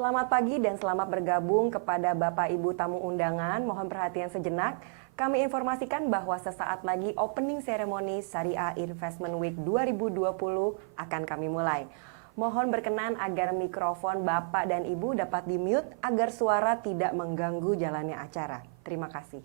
Selamat pagi dan selamat bergabung kepada Bapak Ibu tamu undangan. Mohon perhatian sejenak. Kami informasikan bahwa sesaat lagi opening ceremony Syariah Investment Week 2020 akan kami mulai. Mohon berkenan agar mikrofon Bapak dan Ibu dapat di-mute agar suara tidak mengganggu jalannya acara. Terima kasih.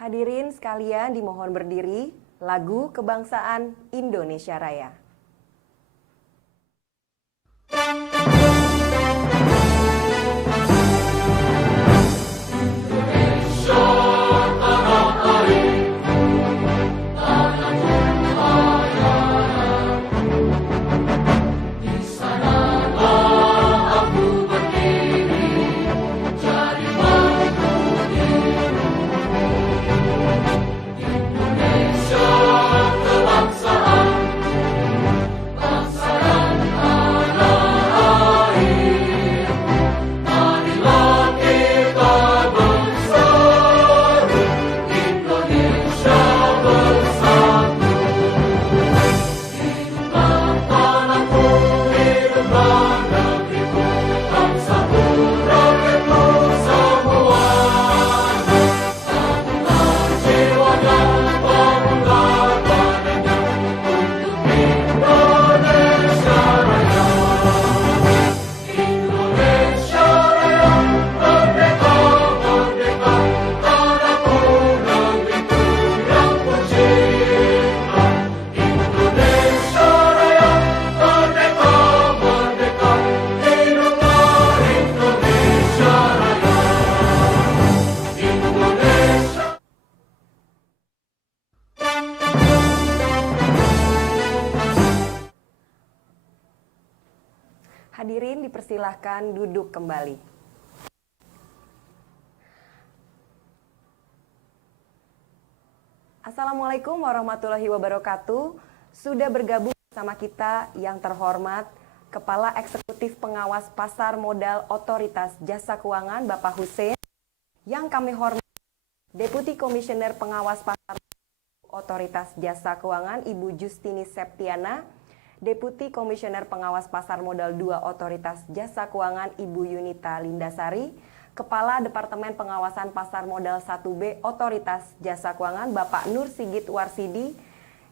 Hadirin sekalian dimohon berdiri, lagu kebangsaan Indonesia Raya. Hadirin dipersilahkan duduk kembali. Assalamualaikum warahmatullahi wabarakatuh. Sudah bergabung bersama kita yang terhormat Kepala Eksekutif Pengawas Pasar Modal Otoritas Jasa Keuangan Bapak Hussein. Yang kami hormati Deputi Komisioner Pengawas Pasar Otoritas Jasa Keuangan Ibu Justini Septiana, Deputi Komisioner Pengawas Pasar Modal 2 Otoritas Jasa Keuangan Ibu Yunita Lindasari, Kepala Departemen Pengawasan Pasar Modal 1B Otoritas Jasa Keuangan Bapak Nur Sigit Warsidi,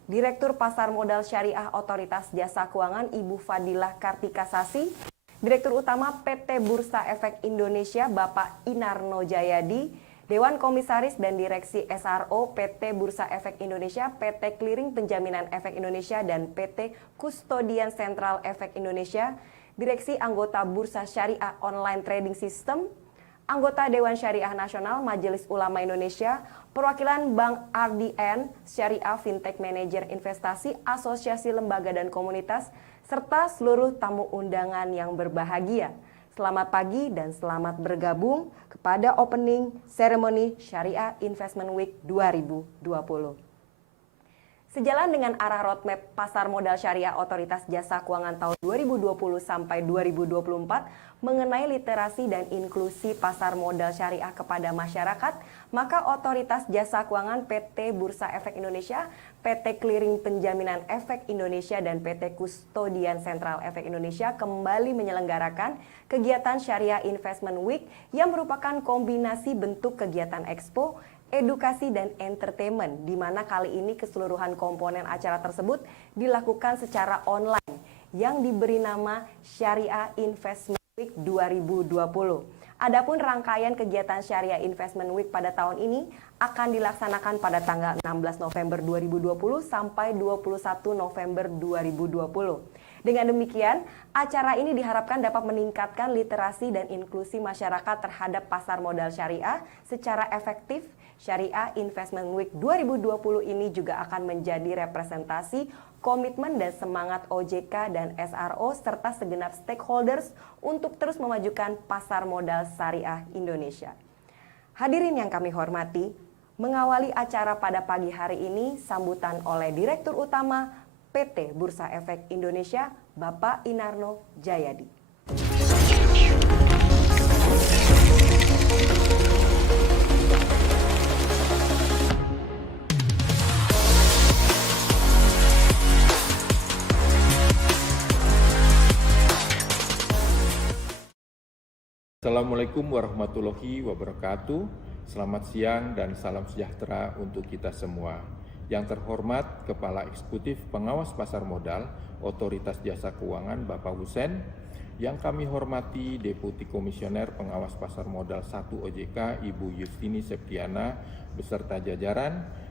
Direktur Pasar Modal Syariah Otoritas Jasa Keuangan Ibu Fadilah Kartika Sasi, Direktur Utama PT Bursa Efek Indonesia Bapak Inarno Jayadi, Dewan Komisaris dan Direksi SRO PT Bursa Efek Indonesia, PT Clearing Penjaminan Efek Indonesia, dan PT Kustodian Sentral Efek Indonesia, Direksi Anggota Bursa Syariah Online Trading System, Anggota Dewan Syariah Nasional Majelis Ulama Indonesia, Perwakilan Bank RDN, Syariah Fintech Manager Investasi, Asosiasi Lembaga dan Komunitas, serta seluruh tamu undangan yang berbahagia. Selamat pagi dan selamat bergabung kepada opening ceremony Syariah Investment Week 2020. Sejalan dengan arah roadmap Pasar Modal Syariah Otoritas Jasa Keuangan tahun 2020 sampai 2024 mengenai literasi dan inklusi pasar modal syariah kepada masyarakat, maka Otoritas Jasa Keuangan PT Bursa Efek Indonesia, PT Clearing Penjaminan Efek Indonesia, dan PT Kustodian Sentral Efek Indonesia kembali menyelenggarakan kegiatan Syariah Investment Week yang merupakan kombinasi bentuk kegiatan expo, edukasi, dan entertainment, di mana kali ini keseluruhan komponen acara tersebut dilakukan secara online yang diberi nama Syariah Investment Week 2020. Adapun rangkaian kegiatan Syariah Investment Week pada tahun ini akan dilaksanakan pada tanggal 16 November 2020 sampai 21 November 2020. Dengan demikian, acara ini diharapkan dapat meningkatkan literasi dan inklusi masyarakat terhadap pasar modal syariah secara efektif. Syariah Investment Week 2020 ini juga akan menjadi representasi komitmen dan semangat OJK dan SRO serta segenap stakeholders untuk terus memajukan pasar modal syariah Indonesia. Hadirin yang kami hormati, mengawali acara pada pagi hari ini sambutan oleh Direktur Utama PT Bursa Efek Indonesia, Bapak Inarno Jayadi. Assalamualaikum warahmatullahi wabarakatuh. Selamat siang dan salam sejahtera untuk kita semua. Yang terhormat Kepala Eksekutif Pengawas Pasar Modal Otoritas Jasa Keuangan Bapak Husein, yang kami hormati Deputi Komisioner Pengawas Pasar Modal 1 OJK Ibu Yustini Septiana beserta jajaran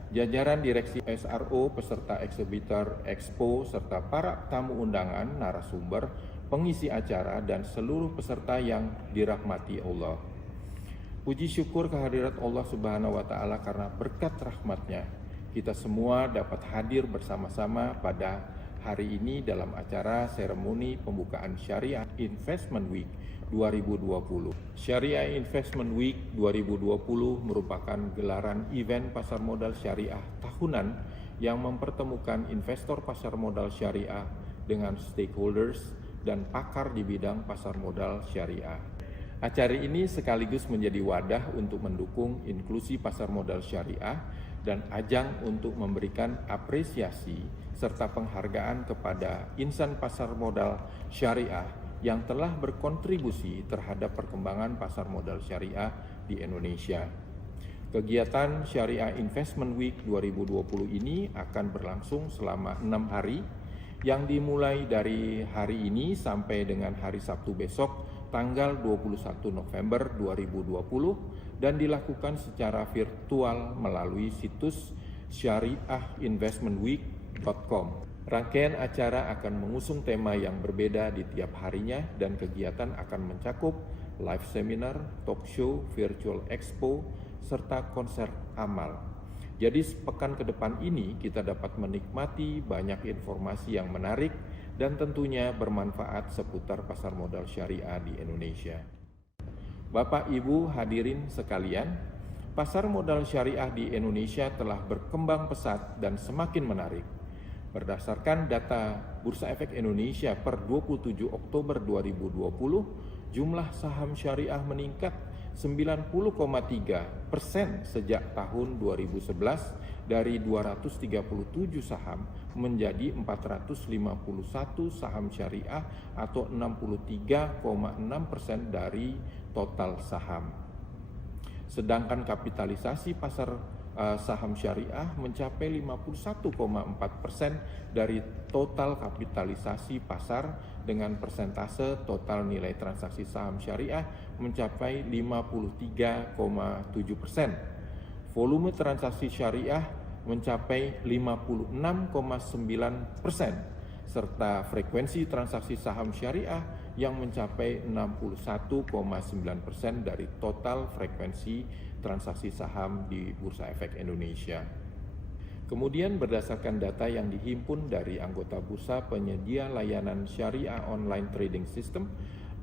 Direksi SRO, peserta Exhibitor Expo, serta para tamu undangan, narasumber, pengisi acara, dan seluruh peserta yang dirahmati Allah. Puji syukur kehadirat Allah Subhanahu wa Ta'ala karena berkat rahmat-Nya kita semua dapat hadir bersama-sama pada hari ini dalam acara seremoni pembukaan Syariah Investment Week 2020. Syariah Investment Week 2020 merupakan gelaran event pasar modal syariah tahunan yang mempertemukan investor pasar modal syariah dengan stakeholders dan pakar di bidang pasar modal syariah. Acara ini sekaligus menjadi wadah untuk mendukung inklusi pasar modal syariah dan ajang untuk memberikan apresiasi serta penghargaan kepada insan pasar modal syariah yang telah berkontribusi terhadap perkembangan pasar modal syariah di Indonesia. Kegiatan Syariah Investment Week 2020 ini akan berlangsung selama 6 hari yang dimulai dari hari ini sampai dengan hari Sabtu besok tanggal 21 November 2020 dan dilakukan secara virtual melalui situs syariahinvestmentweek.com. Rangkaian acara akan mengusung tema yang berbeda di tiap harinya dan kegiatan akan mencakup live seminar, talk show, virtual expo, serta konser amal. Jadi sepekan ke depan ini kita dapat menikmati banyak informasi yang menarik dan tentunya bermanfaat seputar pasar modal syariah di Indonesia. Bapak Ibu hadirin sekalian, pasar modal syariah di Indonesia telah berkembang pesat dan semakin menarik. Berdasarkan data Bursa Efek Indonesia per 27 Oktober 2020, jumlah saham syariah meningkat 90,3% sejak tahun 2011 dari 237 saham menjadi 451 saham syariah atau 63,6% dari total saham. Sedangkan kapitalisasi pasar saham syariah mencapai 51,4% dari total kapitalisasi pasar dengan persentase total nilai transaksi saham syariah mencapai 53,7%. Volume transaksi syariah mencapai 56,9% serta frekuensi transaksi saham syariah yang mencapai 61,9% dari total frekuensi transaksi saham di Bursa Efek Indonesia. Kemudian berdasarkan data yang dihimpun dari anggota bursa penyedia layanan syariah online trading system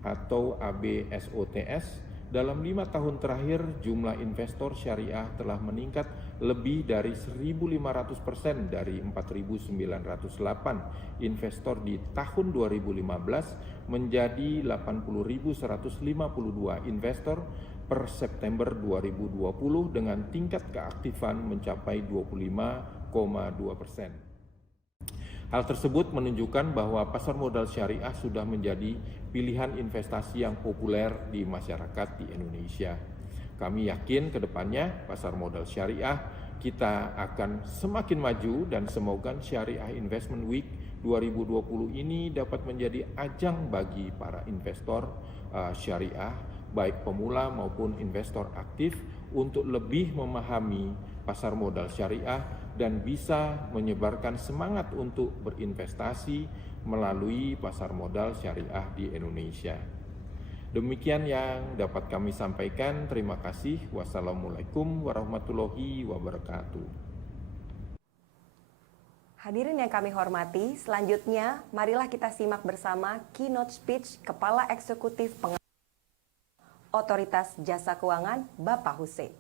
atau ABSOTS, dalam 5 tahun terakhir jumlah investor syariah telah meningkat lebih dari 1.500% dari 4.908 investor di tahun 2015 menjadi 80.152 investor per September 2020 dengan tingkat keaktifan mencapai 25,2%. Hal tersebut menunjukkan bahwa pasar modal syariah sudah menjadi pilihan investasi yang populer di masyarakat di Indonesia. Kami yakin ke depannya pasar modal syariah kita akan semakin maju dan semoga Syariah Investment Week 2020 ini dapat menjadi ajang bagi para investor syariah, baik pemula maupun investor aktif, untuk lebih memahami pasar modal syariah dan bisa menyebarkan semangat untuk berinvestasi melalui pasar modal syariah di Indonesia. Demikian yang dapat kami sampaikan. Terima kasih. Wassalamualaikum warahmatullahi wabarakatuh. Hadirin yang kami hormati, selanjutnya marilah kita simak bersama keynote speech Kepala Eksekutif Pengawas Otoritas Jasa Keuangan, Bapak Hussein.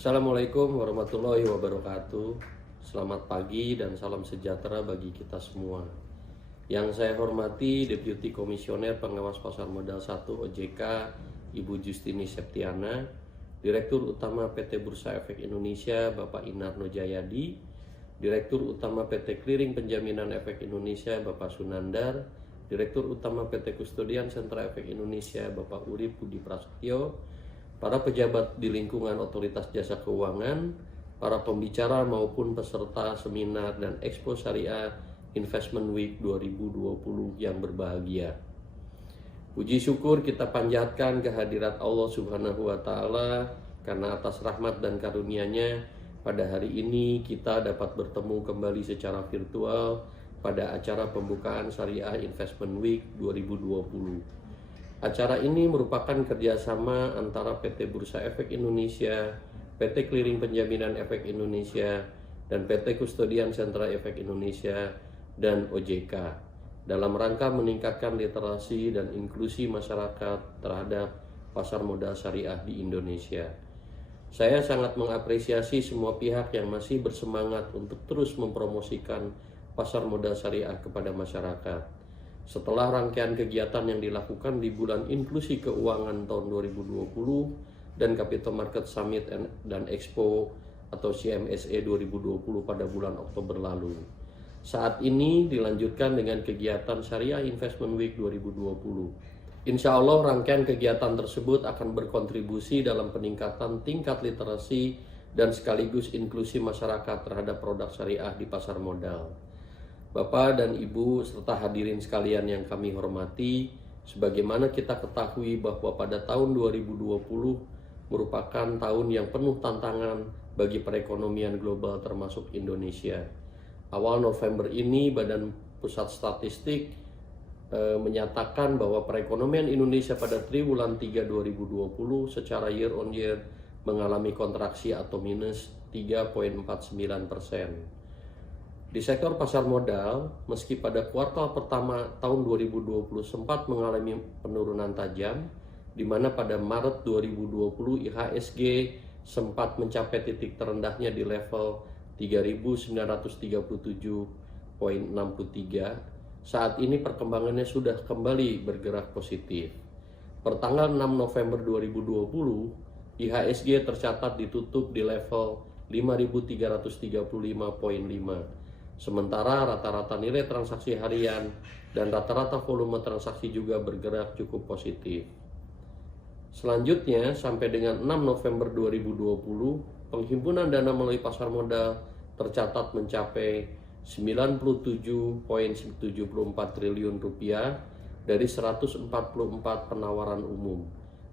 Assalamualaikum warahmatullahi wabarakatuh. Selamat pagi dan salam sejahtera bagi kita semua. Yang saya hormati Deputi Komisioner Pengawas Pasar Modal 1 OJK, Ibu Justini Septiana, Direktur Utama PT Bursa Efek Indonesia Bapak Inarno Jayadi, Direktur Utama PT Clearing Penjaminan Efek Indonesia Bapak Sunandar, Direktur Utama PT Kustodian Sentra Efek Indonesia Bapak Urip Budi Prasetyo, para pejabat di lingkungan Otoritas Jasa Keuangan, para pembicara maupun peserta seminar dan Expo Syariah Investment Week 2020 yang berbahagia. Puji syukur kita panjatkan kehadirat Allah Subhanahu wa Ta'ala karena atas rahmat dan karunia-Nya pada hari ini kita dapat bertemu kembali secara virtual pada acara pembukaan Syariah Investment Week 2020. Acara ini merupakan kerjasama antara PT Bursa Efek Indonesia, PT Clearing Penjaminan Efek Indonesia, dan PT Kustodian Sentra Efek Indonesia dan OJK dalam rangka meningkatkan literasi dan inklusi masyarakat terhadap pasar modal syariah di Indonesia. Saya sangat mengapresiasi semua pihak yang masih bersemangat untuk terus mempromosikan pasar modal syariah kepada masyarakat. Setelah rangkaian kegiatan yang dilakukan di bulan inklusi keuangan tahun 2020 dan Capital Market Summit dan Expo atau CMSE 2020 pada bulan Oktober lalu. Saat ini dilanjutkan dengan kegiatan Syariah Investment Week 2020. Insya Allah rangkaian kegiatan tersebut akan berkontribusi dalam peningkatan tingkat literasi dan sekaligus inklusi masyarakat terhadap produk syariah di pasar modal. Bapak dan Ibu serta hadirin sekalian yang kami hormati, sebagaimana kita ketahui bahwa pada tahun 2020 merupakan tahun yang penuh tantangan bagi perekonomian global termasuk Indonesia. Awal November ini Badan Pusat Statistik menyatakan bahwa perekonomian Indonesia pada triwulan 3 2020 secara year on year mengalami kontraksi atau minus 3,49%. Di sektor pasar modal, meski pada kuartal pertama tahun 2020 sempat mengalami penurunan tajam, di mana pada Maret 2020 IHSG sempat mencapai titik terendahnya di level 3.937,63. Saat ini perkembangannya sudah kembali bergerak positif. Pertanggal 6 November 2020, IHSG tercatat ditutup di level 5.335,5. Sementara rata-rata nilai transaksi harian dan rata-rata volume transaksi juga bergerak cukup positif. Selanjutnya, sampai dengan 6 November 2020, penghimpunan dana melalui pasar modal tercatat mencapai 97,74 triliun rupiah dari 144 penawaran umum,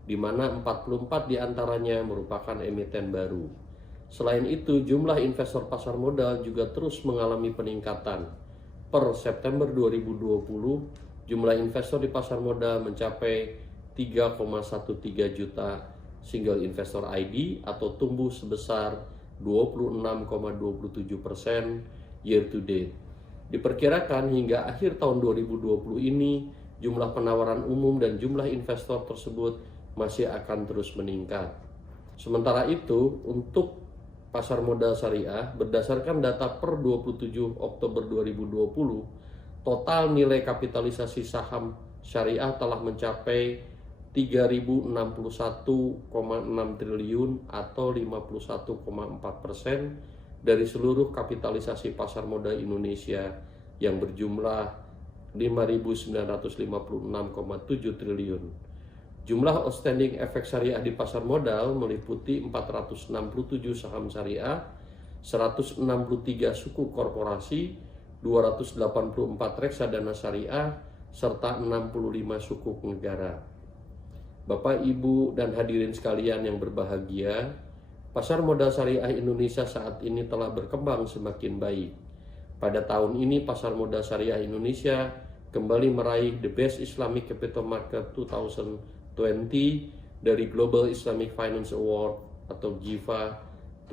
di mana 44 diantaranya merupakan emiten baru. Selain itu, jumlah investor pasar modal juga terus mengalami peningkatan. Per September 2020, jumlah investor di pasar modal mencapai 3,13 juta single investor ID atau tumbuh sebesar 26,27% year to date. Diperkirakan hingga akhir tahun 2020 ini, jumlah penawaran umum dan jumlah investor tersebut masih akan terus meningkat. Sementara itu, untuk pasar modal syariah, berdasarkan data per 27 Oktober 2020, total nilai kapitalisasi saham syariah telah mencapai 3.061,6 triliun atau 51,4% dari seluruh kapitalisasi pasar modal Indonesia yang berjumlah 5.956,7 triliun. Jumlah outstanding efek syariah di pasar modal meliputi 467 saham syariah, 163 suku korporasi, 284 reksadana syariah, serta 65 sukuk negara. Bapak, Ibu, dan hadirin sekalian yang berbahagia, Pasar modal syariah Indonesia saat ini telah berkembang semakin baik. Pada tahun ini, pasar modal syariah Indonesia kembali meraih The Best Islamic Capital Market 2020 dari Global Islamic Finance Award atau GIFA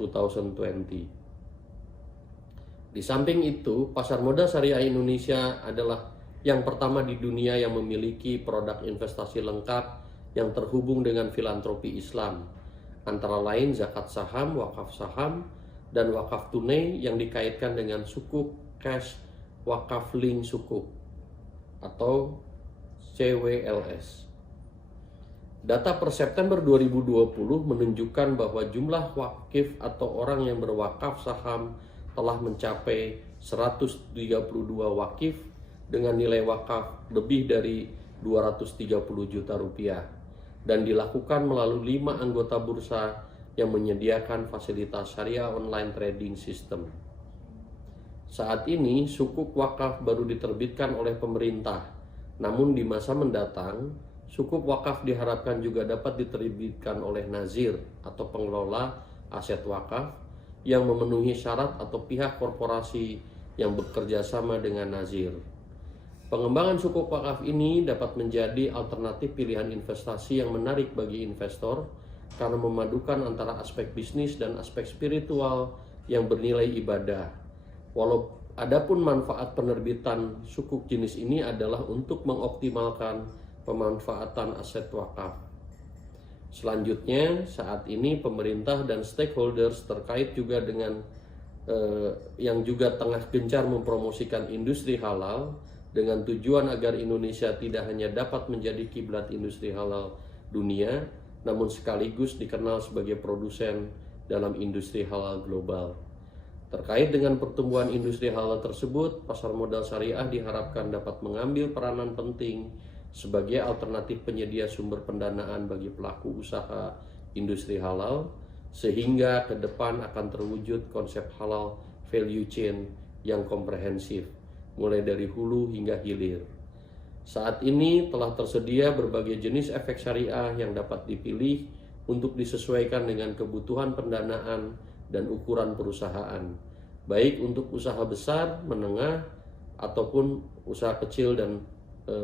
2020. Di samping itu, pasar modal syariah Indonesia adalah yang pertama di dunia yang memiliki produk investasi lengkap yang terhubung dengan filantropi Islam, antara lain zakat saham, wakaf saham, dan wakaf tunai yang dikaitkan dengan sukuk, cash, wakaf link sukuk atau CWLS. Data per September 2020 menunjukkan bahwa jumlah wakif atau orang yang berwakaf saham telah mencapai 132 wakif dengan nilai wakaf lebih dari 230 juta rupiah dan dilakukan melalui 5 anggota bursa yang menyediakan fasilitas syariah online trading system. Saat ini sukuk wakaf baru diterbitkan oleh pemerintah, namun di masa mendatang sukuk wakaf diharapkan juga dapat diterbitkan oleh nazir atau pengelola aset wakaf yang memenuhi syarat atau pihak korporasi yang bekerja sama dengan nazir. Pengembangan sukuk wakaf ini dapat menjadi alternatif pilihan investasi yang menarik bagi investor karena memadukan antara aspek bisnis dan aspek spiritual yang bernilai ibadah. Walau adapun manfaat penerbitan sukuk jenis ini adalah untuk mengoptimalkan pemanfaatan aset wakaf. Selanjutnya, saat ini pemerintah dan stakeholders terkait juga dengan yang juga tengah gencar mempromosikan industri halal dengan tujuan agar Indonesia tidak hanya dapat menjadi kiblat industri halal dunia, namun sekaligus dikenal sebagai produsen dalam industri halal global. Terkait dengan pertumbuhan industri halal tersebut, pasar modal syariah diharapkan dapat mengambil peranan penting sebagai alternatif penyedia sumber pendanaan bagi pelaku usaha industri halal, sehingga ke depan akan terwujud konsep halal value chain yang komprehensif, mulai dari hulu hingga hilir. Saat ini telah tersedia berbagai jenis efek syariah yang dapat dipilih untuk disesuaikan dengan kebutuhan pendanaan dan ukuran perusahaan, baik untuk usaha besar, menengah, ataupun usaha kecil dan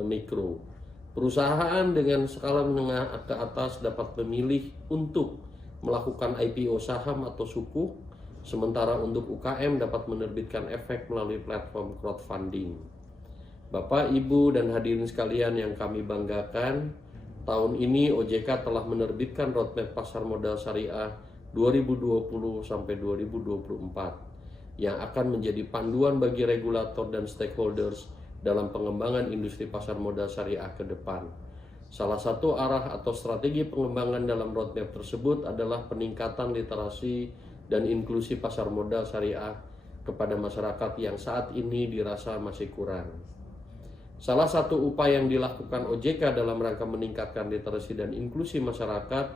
mikro. Perusahaan dengan skala menengah ke atas dapat memilih untuk melakukan IPO saham atau sukuk, sementara untuk UKM dapat menerbitkan efek melalui platform crowdfunding. Bapak, Ibu, dan hadirin sekalian yang kami banggakan, tahun ini OJK telah menerbitkan roadmap pasar modal syariah 2020 sampai 2024 yang akan menjadi panduan bagi regulator dan stakeholders dalam pengembangan industri pasar modal syariah ke depan. Salah satu arah atau strategi pengembangan dalam roadmap tersebut adalah peningkatan literasi dan inklusi pasar modal syariah kepada masyarakat yang saat ini dirasa masih kurang. Salah satu upaya yang dilakukan OJK dalam rangka meningkatkan literasi dan inklusi masyarakat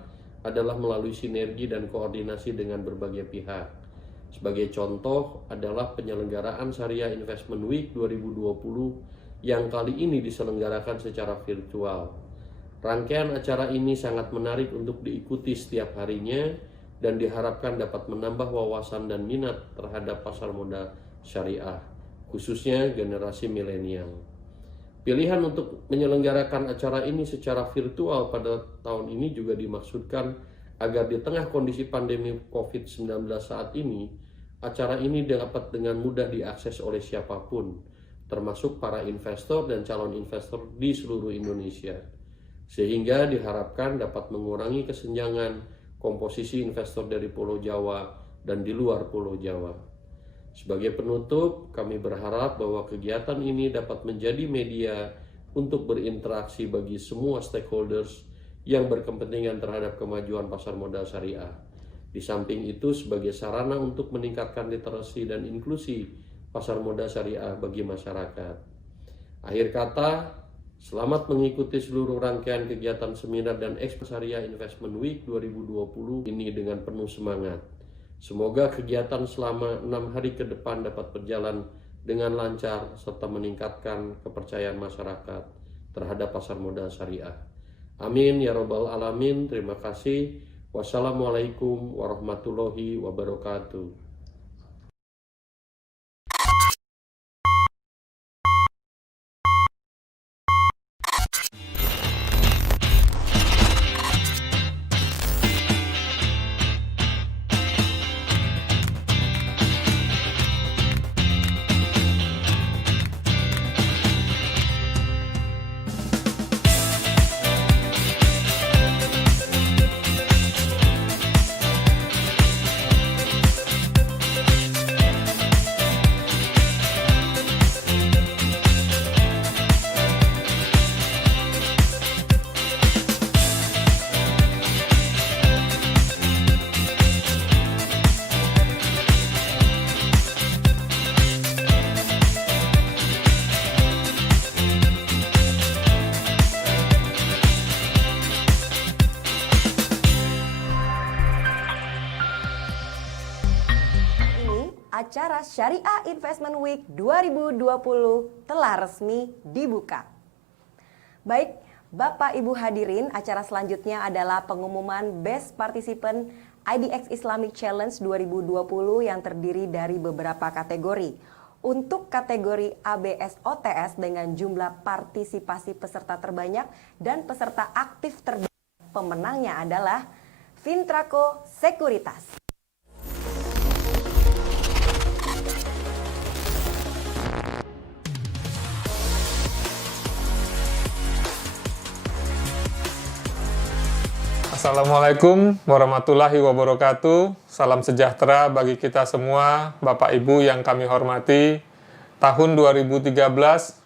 adalah melalui sinergi dan koordinasi dengan berbagai pihak. Sebagai contoh adalah penyelenggaraan Syariah Investment Week 2020 yang kali ini diselenggarakan secara virtual. Rangkaian acara ini sangat menarik untuk diikuti setiap harinya dan diharapkan dapat menambah wawasan dan minat terhadap pasar modal syariah, khususnya generasi milenial. Pilihan untuk menyelenggarakan acara ini secara virtual pada tahun ini juga dimaksudkan agar di tengah kondisi pandemi COVID-19 saat ini, acara ini dapat dengan mudah diakses oleh siapapun, termasuk para investor dan calon investor di seluruh Indonesia, sehingga diharapkan dapat mengurangi kesenjangan komposisi investor dari Pulau Jawa dan di luar Pulau Jawa. Sebagai penutup, kami berharap bahwa kegiatan ini dapat menjadi media untuk berinteraksi bagi semua stakeholders yang berkepentingan terhadap kemajuan pasar modal syariah. Di samping itu, sebagai sarana untuk meningkatkan literasi dan inklusi pasar modal syariah bagi masyarakat. Akhir kata, selamat mengikuti seluruh rangkaian kegiatan seminar dan ekspo Syariah Investment Week 2020 ini dengan penuh semangat. Semoga kegiatan selama 6 hari ke depan dapat berjalan dengan lancar serta meningkatkan kepercayaan masyarakat terhadap pasar modal syariah. Amin ya robbal alamin. Terima kasih. Wassalamualaikum warahmatullahi wabarakatuh. Acara Syariah Investment Week 2020 telah resmi dibuka. Baik, Bapak Ibu hadirin, acara selanjutnya adalah pengumuman Best Participant IDX Islamic Challenge 2020 yang terdiri dari beberapa kategori. Untuk kategori ABS OTS dengan jumlah partisipasi peserta terbanyak dan peserta aktif terbanyak, pemenangnya adalah Fintraco Sekuritas. Assalamualaikum warahmatullahi wabarakatuh. Salam sejahtera bagi kita semua, Bapak Ibu yang kami hormati. Tahun 2013,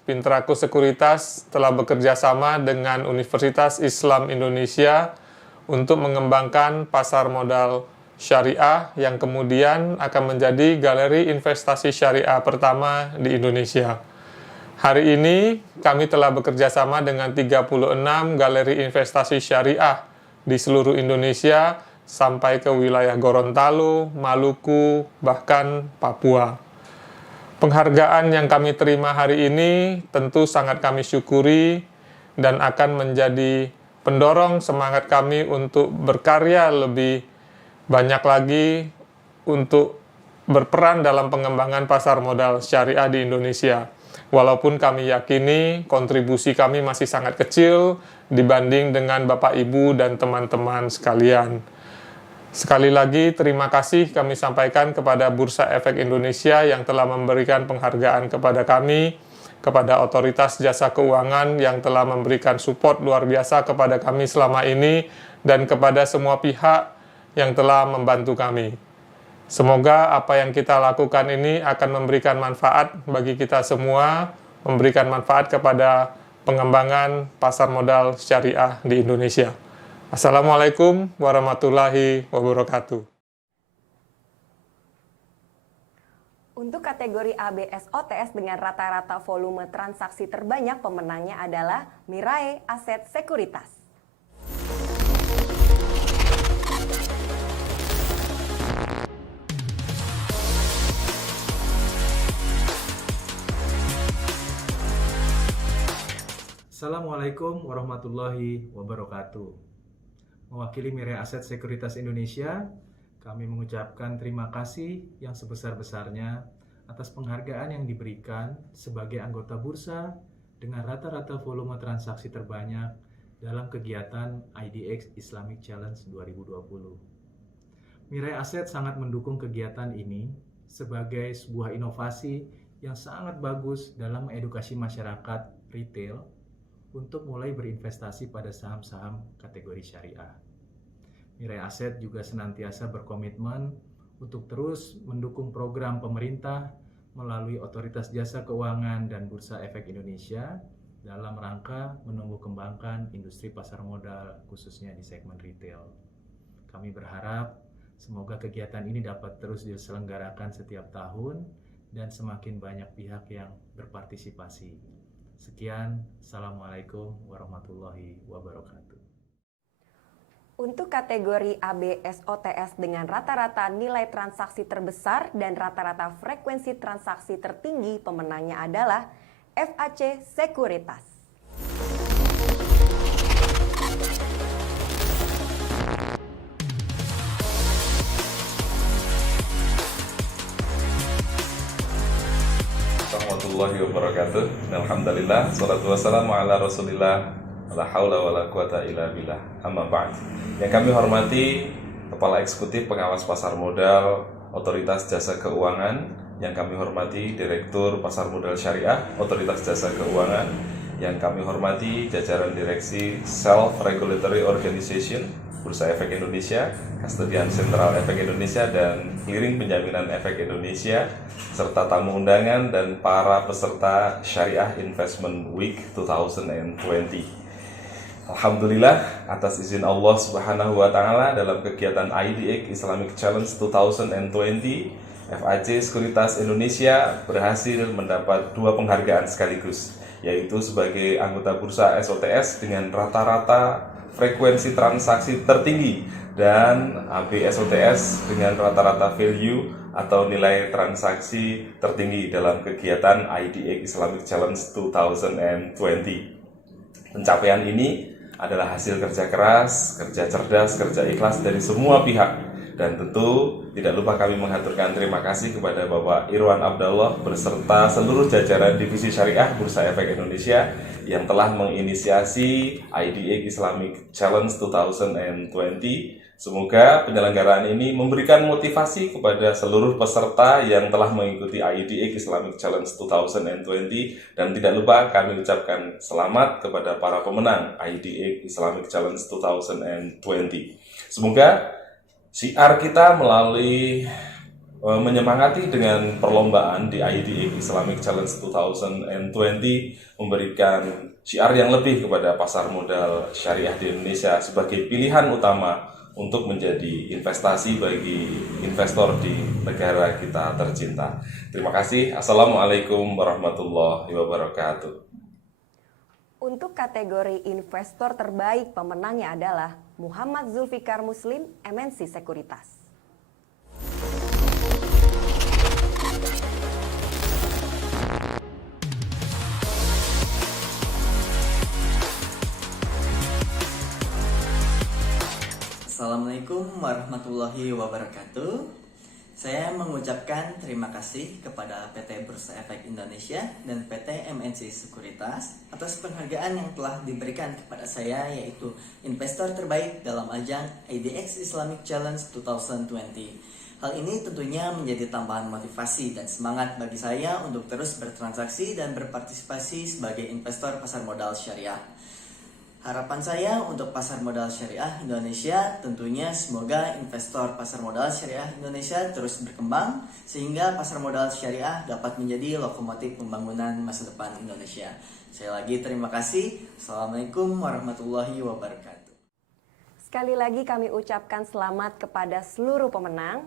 Fintraco Sekuritas telah bekerja sama dengan Universitas Islam Indonesia untuk mengembangkan pasar modal syariah yang kemudian akan menjadi galeri investasi syariah pertama di Indonesia. Hari ini kami telah bekerja sama dengan 36 galeri investasi syariah di seluruh Indonesia sampai ke wilayah Gorontalo, Maluku, bahkan Papua. Penghargaan yang kami terima hari ini tentu sangat kami syukuri dan akan menjadi pendorong semangat kami untuk berkarya lebih banyak lagi untuk berperan dalam pengembangan pasar modal syariah di Indonesia. Walaupun kami yakini kontribusi kami masih sangat kecil dibanding dengan Bapak Ibu dan teman-teman sekalian. Sekali lagi terima kasih kami sampaikan kepada Bursa Efek Indonesia yang telah memberikan penghargaan kepada kami, kepada Otoritas Jasa Keuangan yang telah memberikan support luar biasa kepada kami selama ini, dan kepada semua pihak yang telah membantu kami. Semoga apa yang kita lakukan ini akan memberikan manfaat bagi kita semua, memberikan manfaat kepada pengembangan pasar modal syariah di Indonesia. Assalamualaikum warahmatullahi wabarakatuh. Untuk kategori ABS OTS dengan rata-rata volume transaksi terbanyak, pemenangnya adalah Mirae Asset Sekuritas. Assalamualaikum warahmatullahi wabarakatuh. Mewakili Mirae Asset Sekuritas Indonesia, kami mengucapkan terima kasih yang sebesar-besarnya atas penghargaan yang diberikan sebagai anggota bursa dengan rata-rata volume transaksi terbanyak dalam kegiatan IDX Islamic Challenge 2020. Mirae Asset sangat mendukung kegiatan ini sebagai sebuah inovasi yang sangat bagus dalam mengedukasi masyarakat retail untuk mulai berinvestasi pada saham-saham kategori syariah. Mirae Asset juga senantiasa berkomitmen untuk terus mendukung program pemerintah melalui Otoritas Jasa Keuangan dan Bursa Efek Indonesia dalam rangka menumbuh kembangkan industri pasar modal khususnya di segmen retail. Kami berharap semoga kegiatan ini dapat terus diselenggarakan setiap tahun dan semakin banyak pihak yang berpartisipasi. Sekian, Assalamualaikum warahmatullahi wabarakatuh. Untuk kategori ABS OTS dengan rata-rata nilai transaksi terbesar dan rata-rata frekuensi transaksi tertinggi, pemenangnya adalah FAC Sekuritas. warahmatullahi wabarakatuh. Alhamdulillah, salatu wassalamu ala rasulillah, la haula wa la quwata illa billah, amma ba'd. Yang kami hormati Kepala Eksekutif Pengawas Pasar Modal Otoritas Jasa Keuangan, yang kami hormati Direktur Pasar Modal Syariah Otoritas Jasa Keuangan, yang kami hormati jajaran Direksi Self Regulatory Organization Bursa Efek Indonesia, Kastodian Sentral Efek Indonesia, dan Clearing Penjaminan Efek Indonesia, serta tamu undangan dan para peserta Syariah Investment Week 2020. Alhamdulillah, atas izin Allah Subhanahu wa Ta'ala, dalam kegiatan IDX Islamic Challenge 2020, FAC Sekuritas Indonesia berhasil mendapat 2 penghargaan sekaligus, yaitu sebagai anggota bursa SOTS dengan rata-rata frekuensi transaksi tertinggi dan AB SOTS dengan rata-rata value atau nilai transaksi tertinggi dalam kegiatan IDX Islamic Challenge 2020. Pencapaian ini adalah hasil kerja keras, kerja cerdas, kerja ikhlas dari semua pihak. Dan tentu tidak lupa kami mengaturkan terima kasih kepada Bapak Irwan Abdallah beserta seluruh jajaran Divisi Syariah Bursa Efek Indonesia yang telah menginisiasi IDX Islamic Challenge 2020. Semoga penyelenggaraan ini memberikan motivasi kepada seluruh peserta yang telah mengikuti IDX Islamic Challenge 2020, dan tidak lupa kami ucapkan selamat kepada para pemenang IDX Islamic Challenge 2020. Semoga syiar kita melalui menyemangati dengan perlombaan di IDX Islamic Challenge 2020 memberikan syiar yang lebih kepada pasar modal syariah di Indonesia sebagai pilihan utama untuk menjadi investasi bagi investor di negara kita tercinta. Terima kasih. Assalamualaikum warahmatullahi wabarakatuh. Untuk kategori investor terbaik, pemenangnya adalah Muhammad Zulfikar Muslim, MNC Sekuritas. Assalamualaikum warahmatullahi wabarakatuh. Saya mengucapkan terima kasih kepada PT Bursa Efek Indonesia dan PT MNC Sekuritas atas penghargaan yang telah diberikan kepada saya, yaitu investor terbaik dalam ajang IDX Islamic Challenge 2020. Hal ini tentunya menjadi tambahan motivasi dan semangat bagi saya untuk terus bertransaksi dan berpartisipasi sebagai investor pasar modal syariah. Harapan saya untuk pasar modal syariah Indonesia tentunya semoga investor pasar modal syariah Indonesia terus berkembang sehingga pasar modal syariah dapat menjadi lokomotif pembangunan masa depan Indonesia. Sekali lagi terima kasih. Assalamualaikum warahmatullahi wabarakatuh. Sekali lagi kami ucapkan selamat kepada seluruh pemenang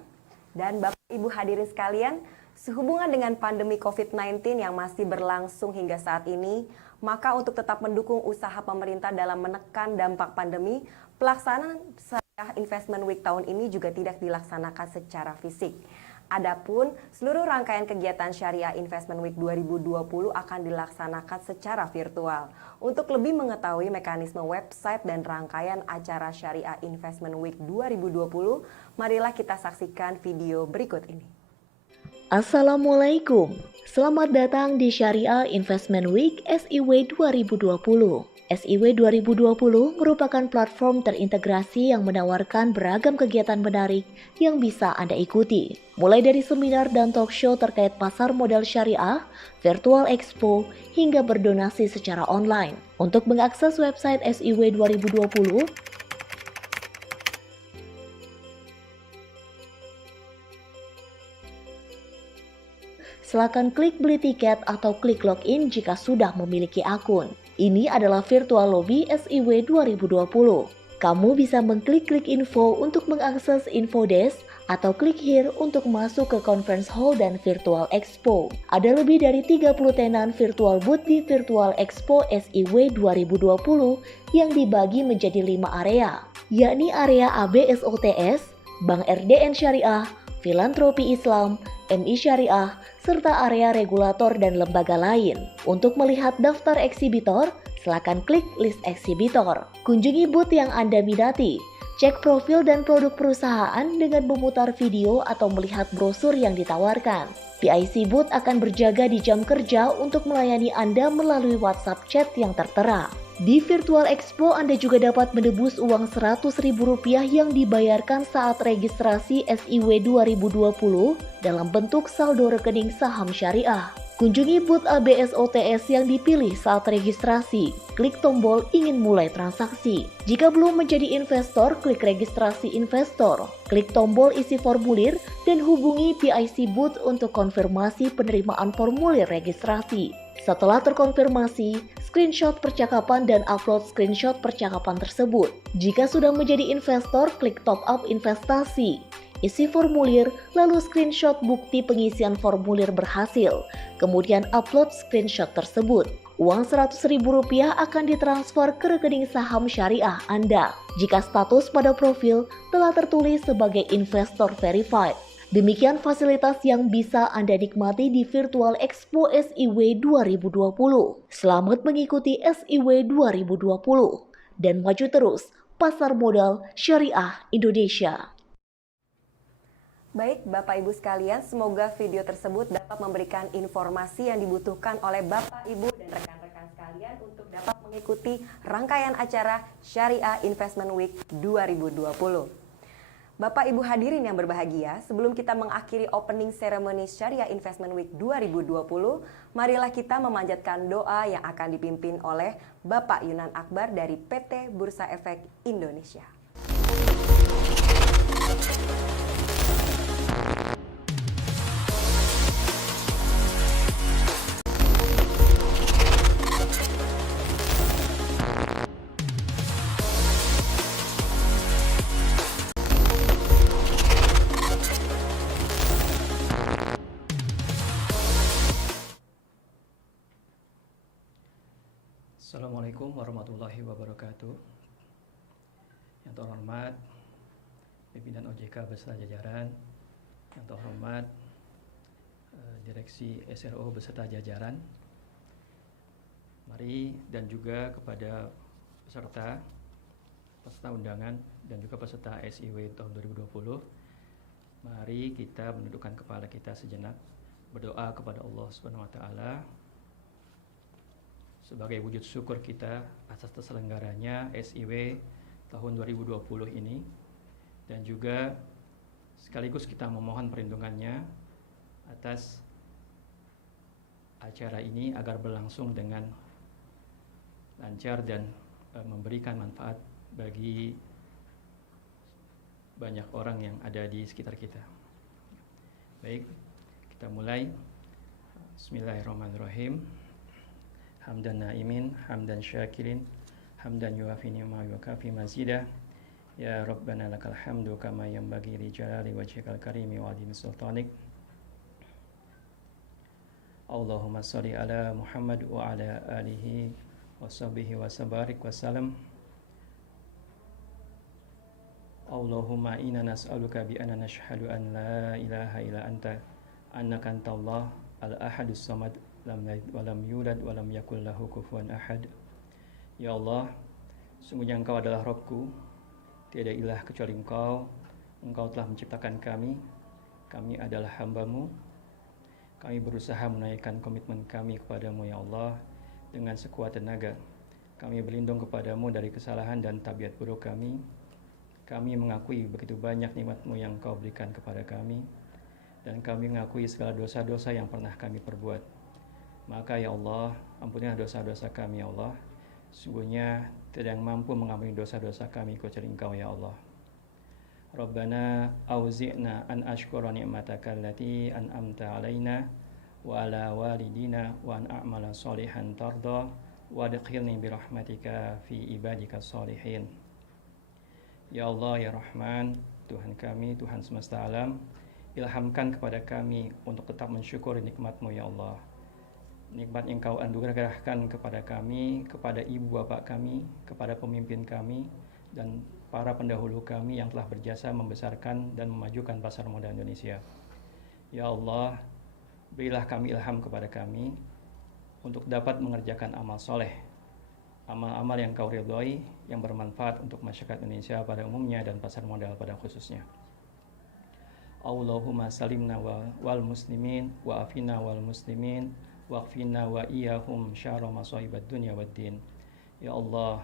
dan Bapak Ibu hadirin sekalian, sehubungan dengan pandemi COVID-19 yang masih berlangsung hingga saat ini, maka untuk tetap mendukung usaha pemerintah dalam menekan dampak pandemi, pelaksanaan Syariah Investment Week tahun ini juga tidak dilaksanakan secara fisik. Adapun seluruh rangkaian kegiatan Syariah Investment Week 2020 akan dilaksanakan secara virtual. Untuk lebih mengetahui mekanisme website dan rangkaian acara Syariah Investment Week 2020, marilah kita saksikan video berikut ini. Assalamualaikum, selamat datang di Syariah Investment Week SIW 2020. SIW 2020 merupakan platform terintegrasi yang menawarkan beragam kegiatan menarik yang bisa Anda ikuti. Mulai dari seminar dan talk show terkait pasar modal syariah, virtual expo, hingga berdonasi secara online. Untuk mengakses website SIW 2020, silakan klik beli tiket atau klik login jika sudah memiliki akun. Ini adalah virtual lobby SIW 2020. Kamu bisa mengklik info untuk mengakses info desk atau klik here untuk masuk ke conference hall dan virtual expo. Ada lebih dari 30 tenan virtual booth di virtual expo SIW 2020 yang dibagi menjadi 5 area, yakni area ABSOTS, Bank RDN Syariah, Filantropi Islam, MI Syariah, serta area regulator dan lembaga lain. Untuk melihat daftar eksibitor, silakan klik list eksibitor. Kunjungi booth yang Anda minati. Cek profil dan produk perusahaan dengan memutar video atau melihat brosur yang ditawarkan. PIC Booth akan berjaga di jam kerja untuk melayani Anda melalui WhatsApp chat yang tertera. Di Virtual Expo, Anda juga dapat menebus uang Rp100.000 yang dibayarkan saat registrasi SIW 2020 dalam bentuk saldo rekening saham syariah. Kunjungi booth ABS OTS yang dipilih saat registrasi. Klik tombol ingin mulai transaksi. Jika belum menjadi investor, klik registrasi investor. Klik tombol isi formulir dan hubungi PIC Booth untuk konfirmasi penerimaan formulir registrasi. Setelah terkonfirmasi, screenshot percakapan dan upload screenshot percakapan tersebut. Jika sudah menjadi investor, klik top up investasi. Isi formulir, lalu screenshot bukti pengisian formulir berhasil. Kemudian upload screenshot tersebut. Uang Rp100.000 akan ditransfer ke rekening saham syariah Anda jika status pada profil telah tertulis sebagai investor verified. Demikian fasilitas yang bisa Anda nikmati di Virtual Expo SIW 2020. Selamat mengikuti SIW 2020 dan maju terus pasar modal syariah Indonesia. Baik, Bapak Ibu sekalian, semoga video tersebut dapat memberikan informasi yang dibutuhkan oleh Bapak Ibu dan rekan-rekan sekalian untuk dapat mengikuti rangkaian acara Syariah Investment Week 2020. Bapak Ibu hadirin yang berbahagia, sebelum kita mengakhiri opening ceremony Syariah Investment Week 2020, marilah kita memanjatkan doa yang akan dipimpin oleh Bapak Yunan Akbar dari PT Bursa Efek Indonesia. Assalamualaikum warahmatullahi wabarakatuh. Yang terhormat pimpinan OJK beserta jajaran, yang terhormat Direksi SRO beserta jajaran, mari dan juga kepada peserta undangan dan juga peserta SIW tahun 2020, mari kita menundukkan kepala kita sejenak, berdoa kepada Allah Subhanahu wa taala sebagai wujud syukur kita atas terselenggaranya SIW tahun 2020 ini, dan juga sekaligus kita memohon perlindungannya atas acara ini agar berlangsung dengan lancar dan memberikan manfaat bagi banyak orang yang ada di sekitar kita. Baik, kita mulai. Bismillahirrahmanirrahim. Hamdan na'imin, hamdan syakirin, hamdan yuafi ni'ma yukafi mazidah. Ya Rabbana lakal hamdu kama yanbaghi li jalali wajhikal karimi wa adhimi sultanik. Allahumma salli ala Muhammad wa ala alihi wa sahbihi wa sabarik wa salam. Allahumma inna nas'aluka bi anna nashhadu an la ilaha illa anta annaka antallah al-ahadus samad lam yalid wa lam yulad wa lam yakul lahu kufuwan ahad. Ya Allah, sungguhnya Engkau adalah Rabbku, tiada ilah kecuali Engkau. Engkau telah menciptakan kami adalah hamba-Mu. Kami berusaha menaikkan komitmen kami kepadamu ya Allah dengan sekuat tenaga. Kami berlindung kepadamu dari kesalahan dan tabiat buruk kami. Kami mengakui begitu banyak nikmat-Mu yang Engkau berikan kepada kami, dan kami mengakui segala dosa-dosa yang pernah kami perbuat. Maka ya Allah, ampunilah dosa-dosa kami ya Allah. Sungguhnya tidak yang mampu mengampuni dosa-dosa kami kecuali Engkau ya Allah. Rabbana auzi'na an ashkura ni'mataka allati an'amta alaina wa ala walidina wa an a'mala salihan tarda wa adkhilni birahmatika fi ibadika salihin. Ya Allah ya Rahman, Tuhan kami, Tuhan semesta alam, ilhamkan kepada kami untuk tetap mensyukuri nikmat-Mu ya Allah. Nikmat yang Kau anugerahkan kepada kami, kepada ibu bapak kami, kepada pemimpin kami, dan para pendahulu kami yang telah berjasa membesarkan dan memajukan pasar modal Indonesia. Ya Allah, berilah kami ilham kepada kami untuk dapat mengerjakan amal soleh, amal-amal yang Kau ridhoi, yang bermanfaat untuk masyarakat Indonesia pada umumnya dan pasar modal pada khususnya. Allahumma salimna wal muslimin wa afina wal muslimin wa afina wa iyahum syarra masaibad dunya waddin. Ya Allah,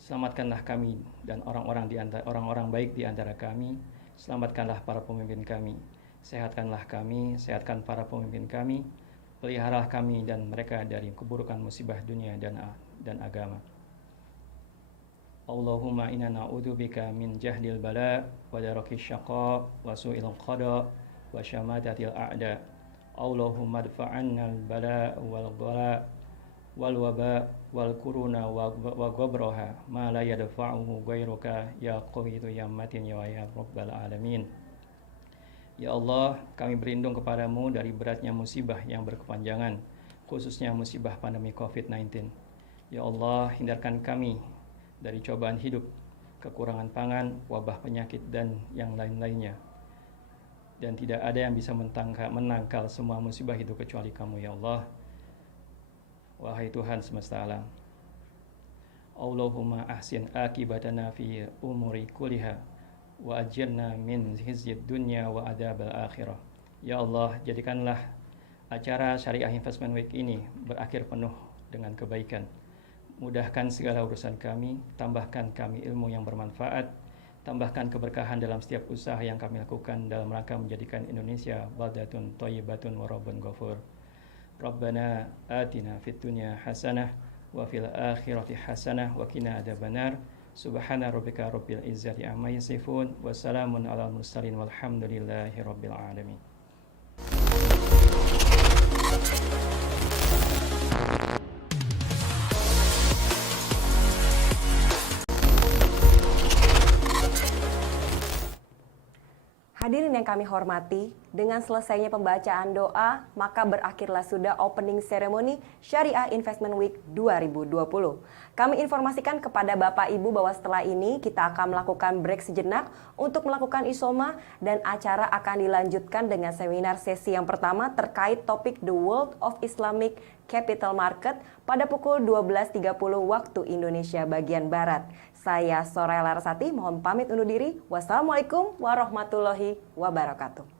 selamatkanlah kami dan orang-orang baik di antara kami. Selamatkanlah para pemimpin kami. Sehatkanlah kami, sehatkan para pemimpin kami. Peliharalah kami dan mereka dari keburukan musibah dunia dan agama. Allahumma inna na'udzubika min jahdil bala wa darakis syaqa wa su'il qada wa syamatatil a'da. Allahumma adfa'anna al-bala wal ghala wal waba wal kuruna wa ghabraha ma la yadfa'uhu ghairuka ya qawiyyu ya matin ya rabbal alamin. Ya Allah, kami berlindung kepadamu dari beratnya musibah yang berkepanjangan, khususnya musibah pandemi COVID-19. Ya Allah, hindarkan kami dari cobaan hidup, kekurangan pangan, wabah penyakit, dan yang lain-lainnya. Dan tidak ada yang bisa menangkal semua musibah itu kecuali kamu, ya Allah. Wahai Tuhan semesta alam. Allahumma ahsin akibatana fi umuri kuliha wa ajirna min khizyid dunya wa adzabal akhirah. Ya Allah, jadikanlah acara Syariah Investment Week ini berakhir penuh dengan kebaikan. Mudahkan segala urusan kami, tambahkan kami ilmu yang bermanfaat, tambahkan keberkahan dalam setiap usaha yang kami lakukan dalam rangka menjadikan Indonesia baldatun thayyibatun wa rabbun ghafur. Rabbana atina fid dunya hasanah wa fil akhirati hasanah wa qina adzabannar. Subhana rabbika rabbil izzati amma yasifun wa salamun alal mursalin walhamdulillahi rabbil alamin. Hadirin yang kami hormati, dengan selesainya pembacaan doa, maka berakhirlah sudah opening ceremony Syariah Investment Week 2020. Kami informasikan kepada Bapak Ibu bahwa setelah ini kita akan melakukan break sejenak untuk melakukan isoma dan acara akan dilanjutkan dengan seminar sesi yang pertama terkait topik The World of Islamic Capital Market pada pukul 12.30 waktu Indonesia bagian Barat. Saya Soraya Larasati, mohon pamit undur diri. Wassalamualaikum warahmatullahi wabarakatuh.